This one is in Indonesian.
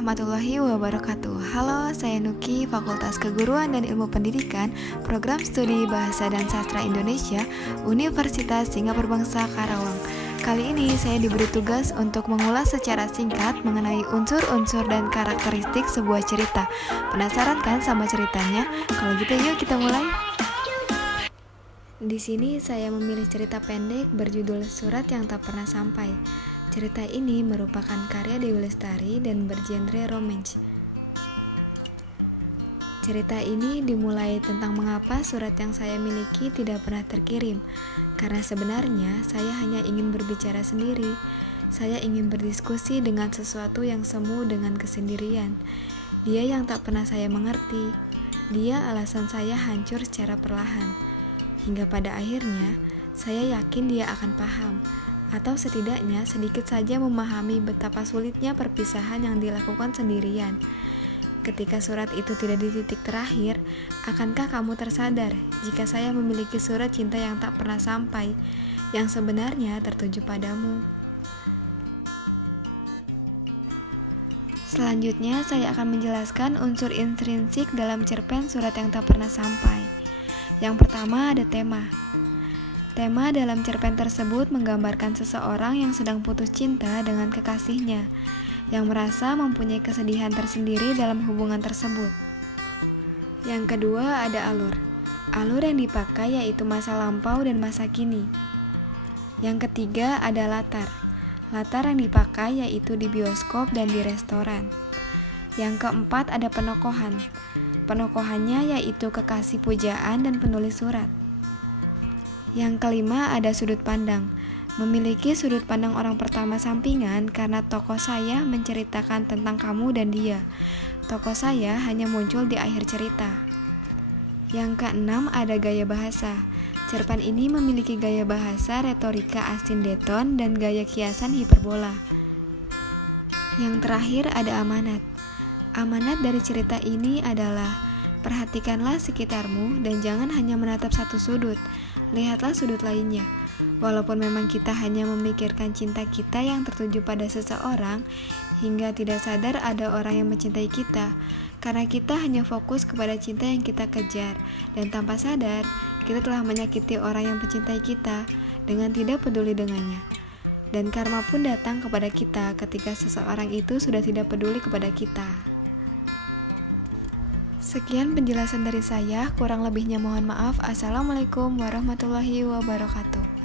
warahmatullahi wabarakatuh. Halo, saya Nuki, Fakultas Keguruan dan Ilmu Pendidikan, Program Studi Bahasa dan Sastra Indonesia, Universitas Singapura Bangsa Karawang. Kali ini saya diberi tugas untuk mengulas secara singkat mengenai unsur-unsur dan karakteristik sebuah cerita. Penasaran kan sama ceritanya? Kalau gitu yuk kita mulai. Di sini saya memilih cerita pendek berjudul Surat yang Tak Pernah Sampai. Cerita ini merupakan karya Dewi Lestari dan bergenre romance. Cerita ini dimulai tentang mengapa surat yang saya miliki tidak pernah terkirim. Karena sebenarnya saya hanya ingin berbicara sendiri. Saya ingin berdiskusi dengan sesuatu yang semu dengan kesendirian. Dia yang tak pernah saya mengerti. Dia alasan saya hancur secara perlahan. Hingga pada akhirnya, saya yakin dia akan paham. Atau setidaknya sedikit saja memahami betapa sulitnya perpisahan yang dilakukan sendirian. Ketika surat itu tidak di titik terakhir, akankah kamu tersadar jika saya memiliki surat cinta yang tak pernah sampai, yang sebenarnya tertuju padamu? Selanjutnya, saya akan menjelaskan unsur intrinsik dalam cerpen Surat yang Tak Pernah Sampai. Yang pertama ada tema. Tema dalam cerpen tersebut menggambarkan seseorang yang sedang putus cinta dengan kekasihnya, yang merasa mempunyai kesedihan tersendiri dalam hubungan tersebut. Yang kedua ada alur. Alur yang dipakai yaitu masa lampau dan masa kini. Yang ketiga ada latar. Latar yang dipakai yaitu di bioskop dan di restoran. Yang keempat ada penokohan. Penokohannya yaitu kekasih pujaan dan penulis surat. Yang kelima ada sudut pandang. Memiliki sudut pandang orang pertama sampingan karena tokoh saya menceritakan tentang kamu dan dia. Tokoh saya hanya muncul di akhir cerita. Yang keenam ada gaya bahasa. Cerpen ini memiliki gaya bahasa retorika asindeton dan gaya kiasan hiperbola. Yang terakhir ada amanat. Amanat dari cerita ini adalah perhatikanlah sekitarmu dan jangan hanya menatap satu sudut. Lihatlah sudut lainnya. Walaupun memang kita hanya memikirkan cinta kita yang tertuju pada seseorang, hingga tidak sadar ada orang yang mencintai kita, karena kita hanya fokus kepada cinta yang kita kejar, dan tanpa sadar, kita telah menyakiti orang yang mencintai kita dengan tidak peduli dengannya. Dan karma pun datang kepada kita ketika seseorang itu sudah tidak peduli kepada kita. Sekian penjelasan dari saya, kurang lebihnya mohon maaf. Assalamualaikum warahmatullahi wabarakatuh.